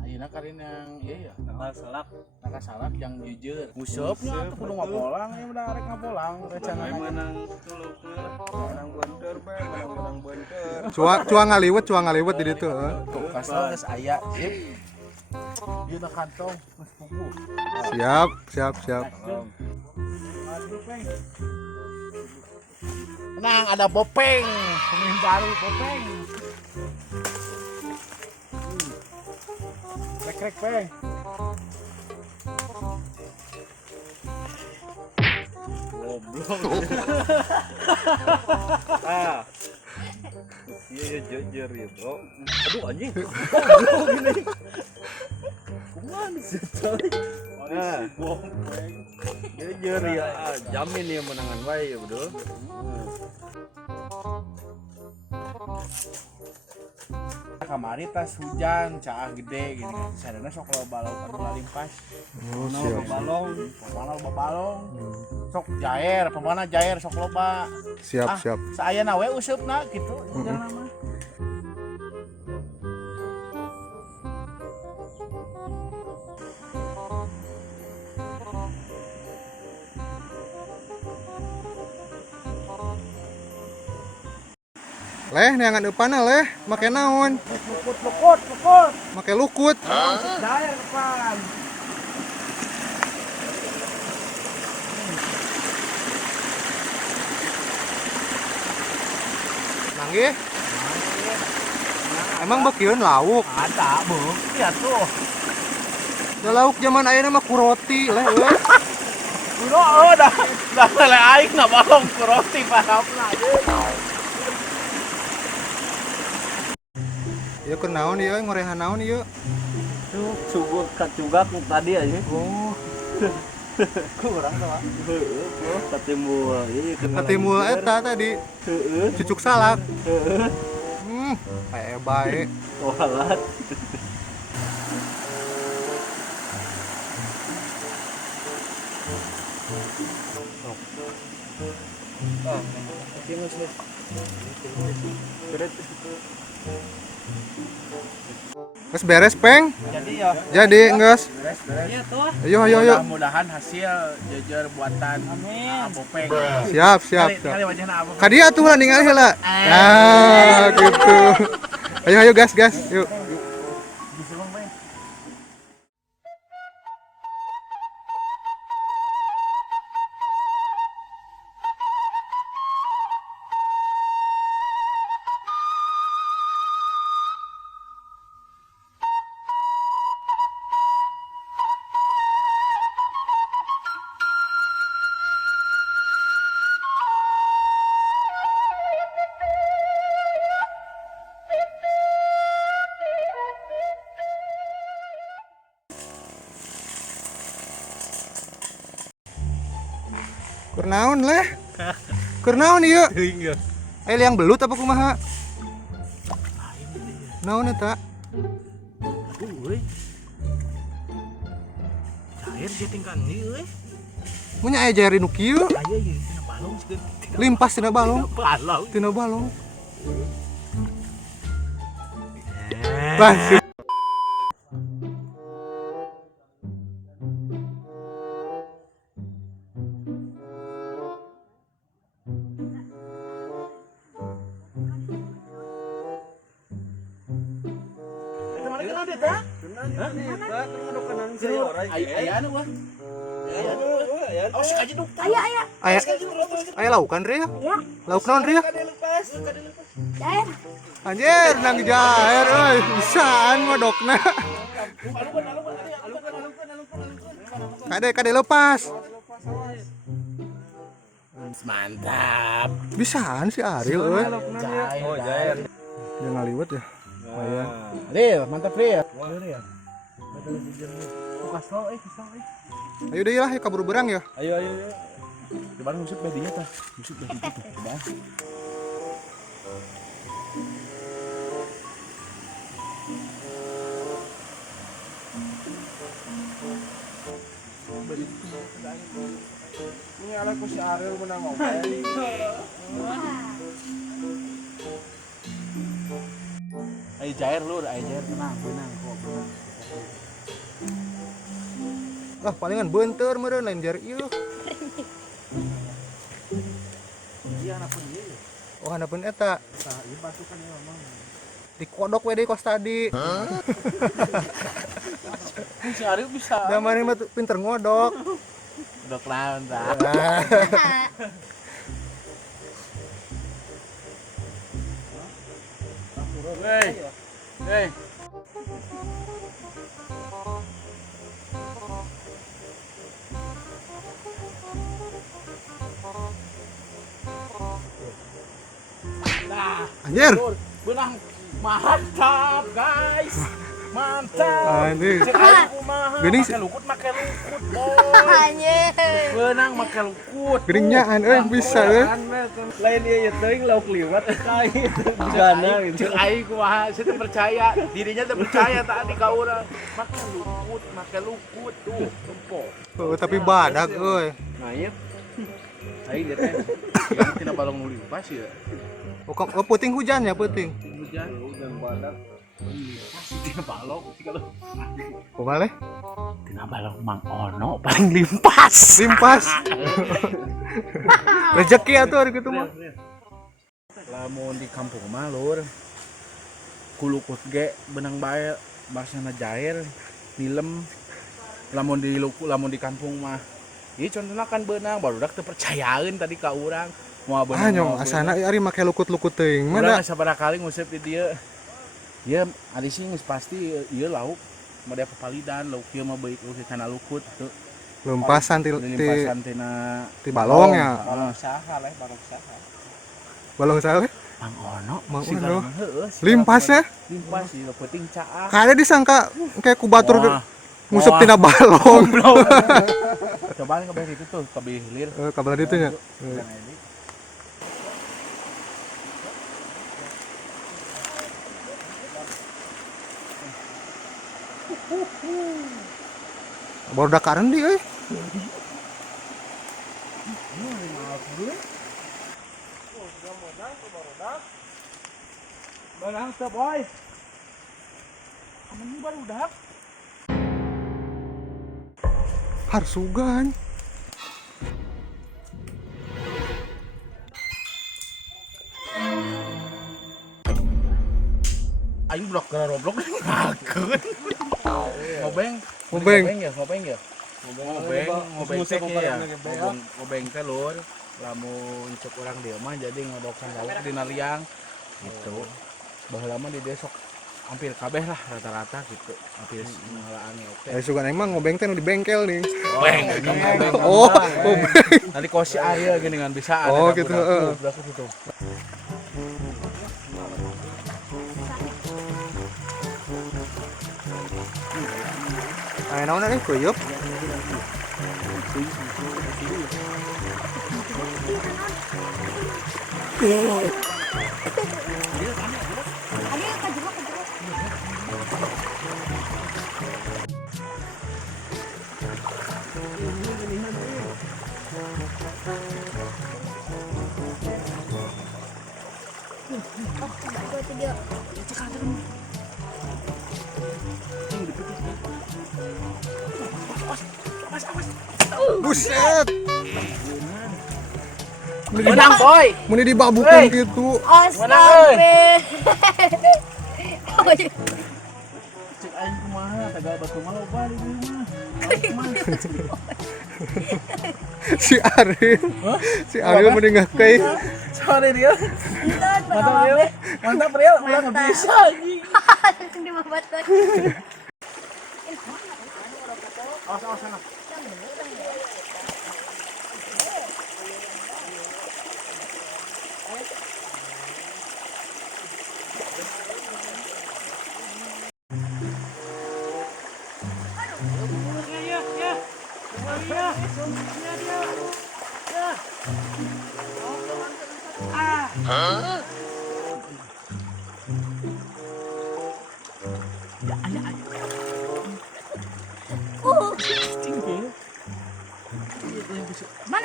Ayeuna karin yang iya ya. Nakasalak yang jujur. Usupnya tuh kudu ngapolang ya udah arek ngapolang rencana menang menang beunteur bae menang beunteur. Cua ngaliwet di ditu. tuh kasal geus aya sip. Ieu na kantong geus puguh. Siap. Tenang, ada Popeng, pemain baru Popeng. Rek Peng. Goblok. Iya jujur ya, Bro. Aduh anjing. Gini. Kumaha sih, coy? Jujur ya, jamin ya menangan bae ya, Bro. Kamari tas hujan, caah gede gini kan. Sadana sok loba balong anu lalimpas. Siap. Balong. Sok jair, pemana jair sok loba. Siap. Saayana we usupna gitu. Jangan mah. Leh neangan depanna leh, make naon? Lukut. Make lukut. Jair depan. Nanggih. Emang bakieun lauk. Ada, Bung. Lihat tuh. Da lauk zaman ayeuna mah kuroti leh euy. Dah lele aing na balong ku roti pahamna aja. Ieu keur naon ieu ngorehan naon ieu? Tuh, subur kacugak tadi aja. Oh, Kurang tah. Heeh, Bro. Katimbul. Ieu ketimbul eta tadi. Heeh. Cucuk salak. Heeh. Bae. Walat. Geus beres, Peng? Jadi ya. Jadi, geus. Iya tuh. Ayo. Mudah-mudahan hasil jujur buatan Popeng. Siap. Kali wajahna Abopeng. Ka dieu atuh lah ningali heula. Nah, gitu. Ayo gas. Yuk. Keur naon leh? Keur naon ieu? Liang belut apa kumaha? Naon eta? Euy. Cair jetingkan ieu euy. Mun aya jari nu kieu, Aya ieu tina balong sikeun. limpas tina balong. Balong. Bas. Aya anu wah. Oh, si aja dong. Aya laukan Ria? Lauk naon Ria? Jair. Anjir, nang jair euy. Bisaan modokna. Kade lepas. Mantap. Bisaan si Ariel euy. Oh, jair. Dia ngaliwet ya. Aya. Ril, mantap Ril. Ayo deh lah, yuk kabur berang ya. Ayo. Di mana musik badinya tah? Musik badinya tah. Coba. Badi itu ada angin. Ini ala ko si Ariel menang ngomong. Ayo Jair lu, ayo Jair menang kok menang. Lah palingan beunteur meureun lain jar ieu. Iya anak pun dia. Oh handapeun eta. Tah ieu pasukan ieu mah. Dikodok we deui kos tadi. Si Ariel bisa. Da mani mah pinter ngodok. Udah kenalan dah. Hei. Nah, Anjir. benang mantap guys. Mantap. Anjir. Cek aing kumaha. Geuning Make lukut boy. Anjir. Benang make lukut. Geuning nyaan bisa euy. Lain ieu teuing lauk liwat kai. Gana gitu. Cek aing kumaha, saya teu percaya. Dirinya teu percaya tadi ka urang. Make lukut tuh, tempo. Oh, tapi badak euy. Nah, ieu. Aing dia teh. Yang tina balong nu lipas ya. Oh, puting hujan ya, puting. Hujan badak. Tina balong kalau Kok maleh? tina balong Mang Ono paling limpas. Limpas. Rezeki atuh ari kitu mah. Lamun di kampung mah lur. Kulukut ge benang bae barsana Jair nilem. Lamun di kampung mah ieu contohna kan beunang barudak teu percayaeun tadi ka urang. Moal beunang. Ah nyong asana ari make lukut-lukut teuing mah Urang da. sabaraha kali ngusep di dieu. Ieu ari sih geus pasti ieu lauk made papalidan lauk ieu mah beuk kana lukut tuh. Lempasan ti Limpasan tina ti balong ya. balong saha leh balong saha. Balong saleh. Mang Ono, Mang si Ono. galon heueuh, si Limpas ya. limpas di peuting caah. Kade disangka kayak kubatur Wah. ngusep Wah. tina balong. Coba kabeh itu tuh, kabeh hilir. Kabar ditu nya. Baru dakaran di euy. Benang teu boy. Amun barudak. Harsugan. Aing blok gara roblok ngakeun. Ngobeng. Ngobeng. Ngobeng ya. Ngobeng teh ya. Ngobeng teh lur. Lamun cek urang dieu mah jadi ngodokkan lauk dina liang. Gitu. Baheula mah di desok hampir kabeh lah rata-rata gitu. Hampir ngalaan oke. Sugan emang ngobeng teh nu di bengkel nih. Beng. Oh, ngobeng. Nanti kosi aya geuningan bisa Oh, gitu, heeh. Budak gitu. Aya naon nih kuyup? Ada kajero. Itu dia. Buset. Menang boy. Muni dibabukan gitu. Astagfirullah. Cek aing kumaha tegal batu mah loba di dieu mah. Si Ariel. Si Ariel mending ngakei. Sorry dia. Mantap Riel. Mantap Riel. Ulah enggak bisa anjing. Langsung dibabat. Awas sana.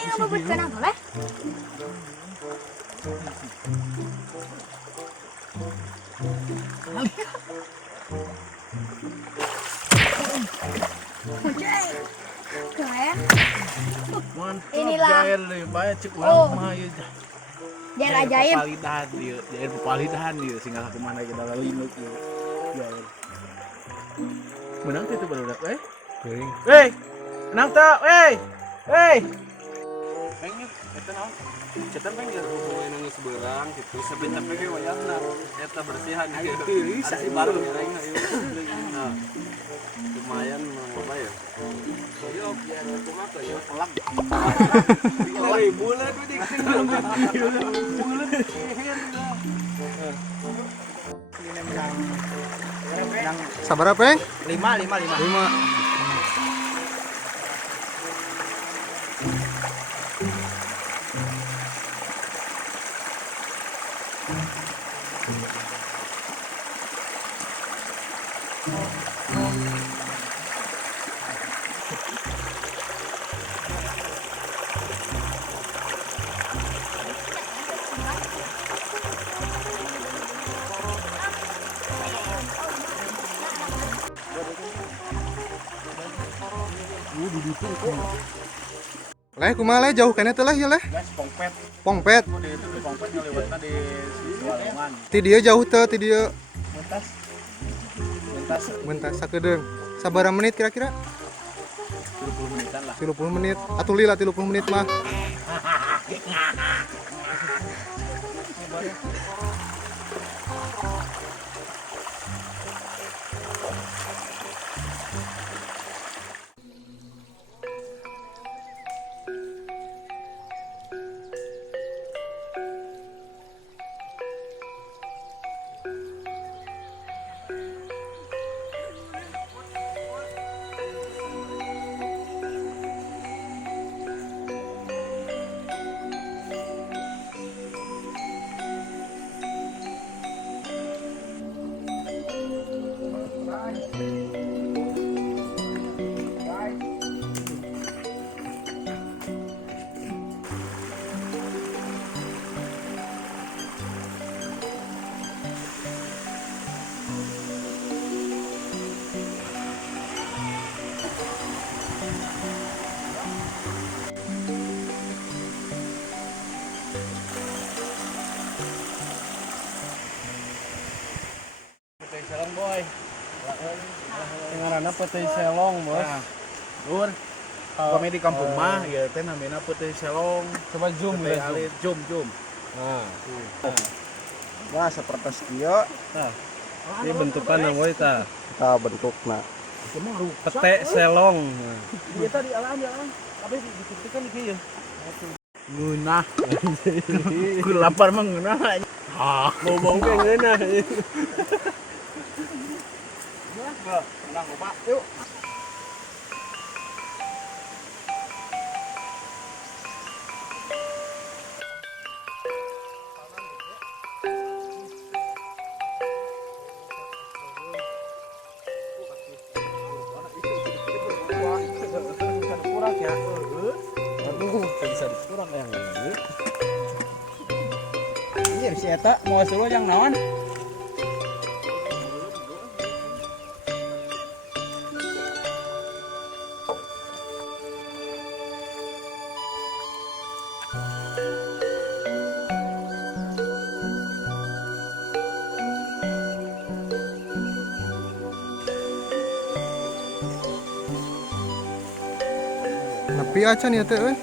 Ini ngebebet ka na boleh? Kaya Mantap Inilah. jair deh, banyak cek Oh. orang mah ya. jair ajaib. Papalidahan dia, jair papalidahan dia sehingga kemana kita lalu induk dia. Jair. Menang tuh itu baru eh? Teuing. Hei, menang tak? Hei, hei. Pengen eta naon? Cetan pengen hubungan nangis seberang gitu. Sebentar pengen wayahna eta bersihan gitu. Ada si baru aing ayo. Nah. Lumayan apa ya? Yo biar kumaha tuh ya pelak. Dari bulan tuh dik. Bulan Ini menang sabar apa, Peng? 5. 5. Leh kumaha leh jauh kene teh leh ya leh. Guys, pongpet. Pongpet. Di pongpet ngelewatna di Walungan. Ti dieu jauh teh ti dieu. Mentas. Mentas Bentar sakedeung. Sabaraha menit kira-kira? 20 menitan lah. 30 menit. Atuh lila 30 menit mah. Petai selong boy. Ngaranna Petai Selong, Bos. Nah, Lur. Kami di kampung mah ya teh namanya petai selong. Coba zoom Petai ya. alit, jum. Nah, Wah, seperti kieu. ini bentukan namanya ta. Kita bentukna. Cuma rusak. Pete selong. Dia tadi alam. Tapi dikitikan di kieu. Ngeunah. Ku lapar mah ngeunah. Mau kayak ngeunah. Menang Pak. Yuk. Kurang ya. Aduh, bisa dikurang yang ini. Iya si eta mau suruh yang naon? Nepi acan ya teh euy.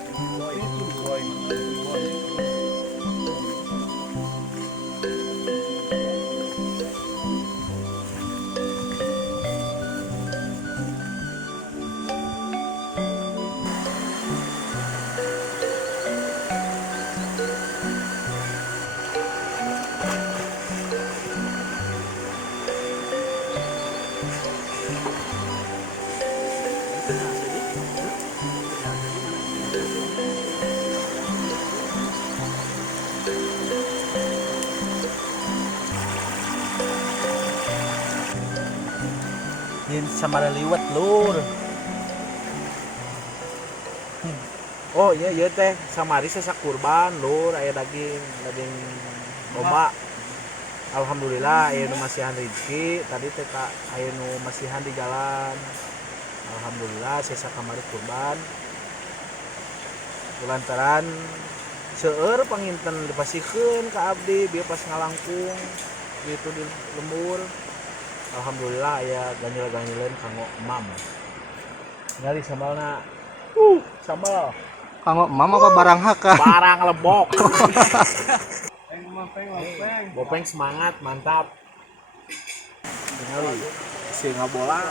Yin sama liwat lur. Oh iya iya teh samari sesak kurban lur aya daging domba. Alhamdulillah aya nu masihan rezeki tadi teh ka aya nu masihan di jalan. Alhamdulillah sesak kamari kurban. Lantaran seueur panginten dipasikeun ka abdi bieu pas ngalangkung gitu di lembur. Alhamdulillah aya ganjil-ganjileun kanggo emam. Ngali sambalna. Sambal. Kanggo emam apa barang haka? Barang lebok. Peng. Bopeng semangat, mantap. Ngali si ngabola.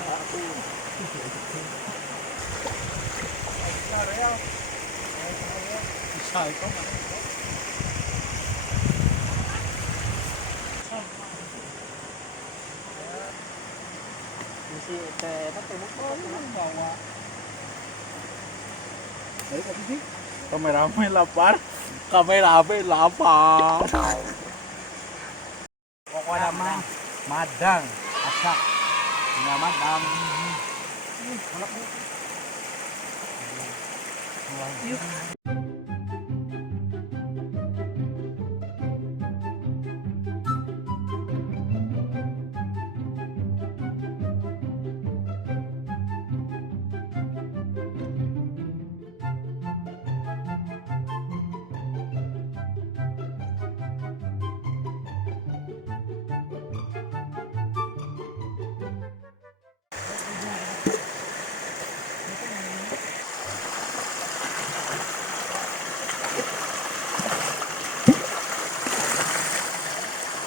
Kameramen lapar, kameramen lapar. Pokoknya mah madang, asak, punya madang.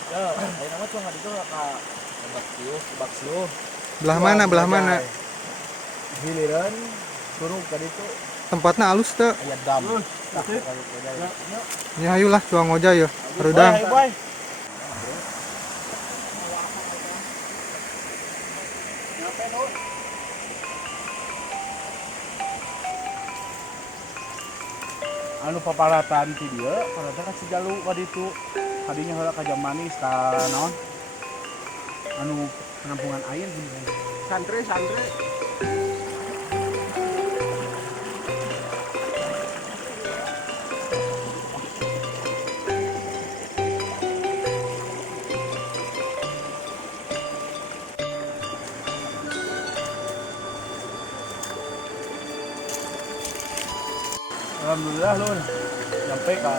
Ya, ayo nama cuma ngadi tuh ka baksiu. Belah mana? Belah mana? Giliran suruh ka ditu Tempatnya halus teh. aya dam. Ya ayolah tuang ngoja ya. Harudang. Boy. Anu paparatan ti dieu, parata ka Cijalu ka ditu. Kadinya heula ka Jamanis ka naon? Anu penampungan air gini. Santre. Alhamdulillah lur. Sampai ka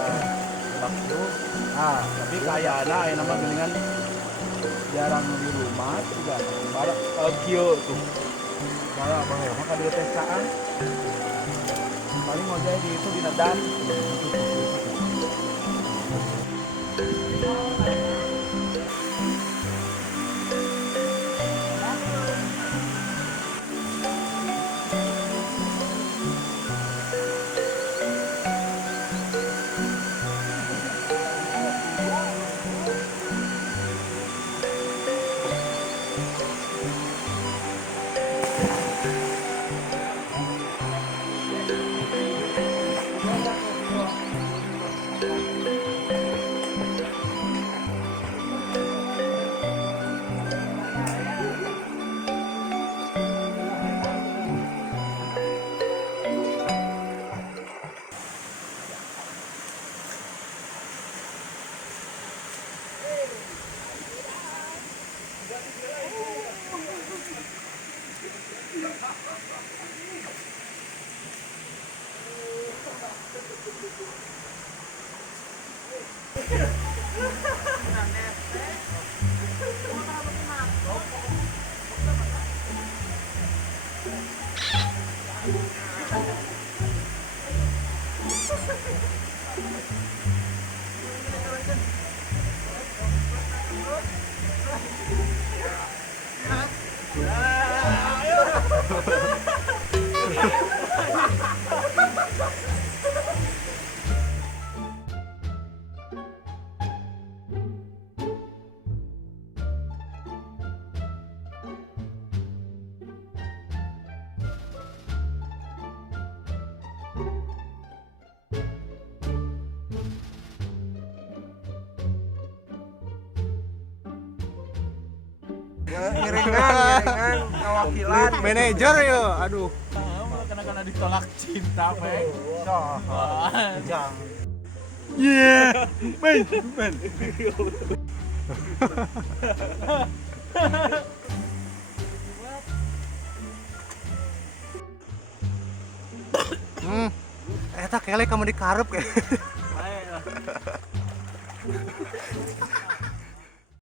Bakso. Ah, tapi kayana aya nama geningan jarang di rumah juga. Balak kieu tuh. Balak baheula mah ka dieu teh caan. Paling ngojay di itu di Nadan. Ngiringan, ngawakilan. Manajer ya, aduh. mana karena ditolak cinta, Peng. Jangan. Yeah, men, men. Eta kele kamu dikarep kayak. Baik lah.